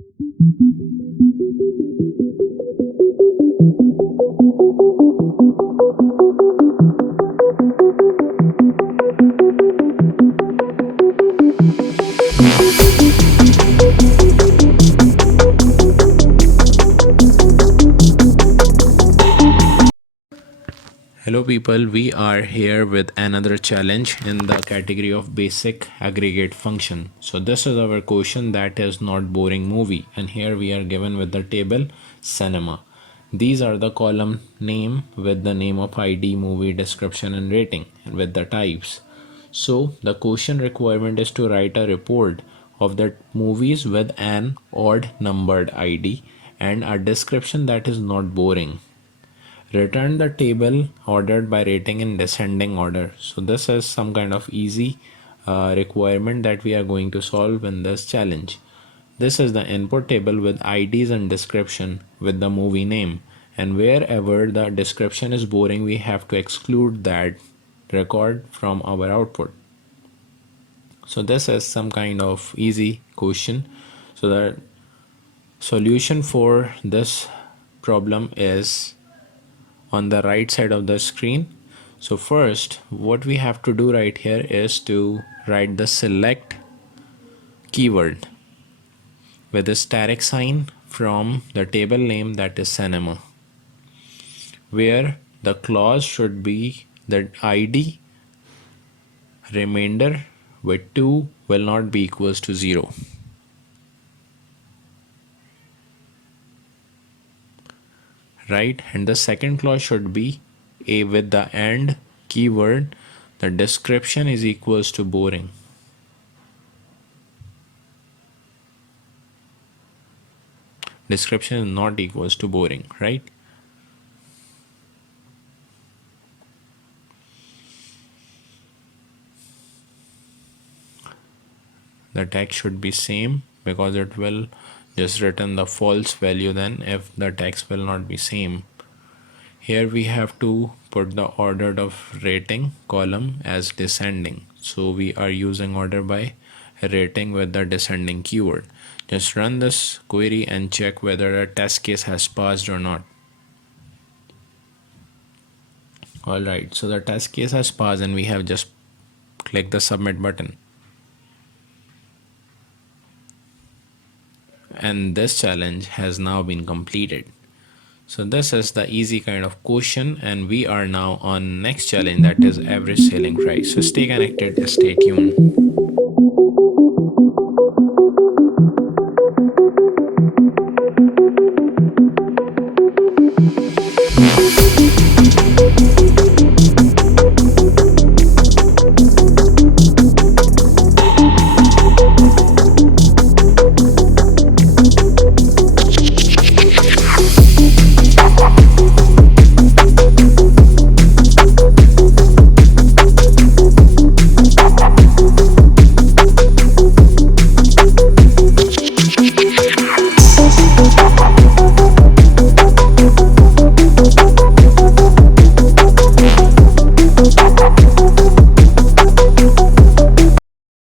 Hello people, we are here with another challenge in the category of basic aggregate function. So this is our question that is not boring movie, and here we are given with the table cinema. These are the column name with the name of ID, movie, description and rating, and with the types. So the question requirement is to write a report of the movies with an odd numbered ID and a description that is not boring. Return the table ordered by rating in descending order. So this is some kind of easy requirement that we are going to solve in this challenge. This is the input table with IDs and description with the movie name, and wherever the description is boring we have to exclude that record from our output. So this is some kind of easy question. So the solution for this problem is on the right side of the screen. So first what we have to do right here is to write the select keyword with a static sign from the table name, that is cinema, where the clause should be that ID remainder with 2 will not be equals to 0. Right, and the second clause should be a with the and keyword, the description is equals to boring. Description is not equals to boring, right? The text should be same because it will just return the false value then if the text will not be same. Here we have to put the order of rating column as descending, so we are using order by rating with the descending keyword. Just run this query and check whether a test case has passed or not. Alright, so the test case has passed and we have just clicked the submit button. And this challenge has now been completed. So this is the easy kind of question, and we are now on next challenge, that is average selling price. So stay connected, stay tuned.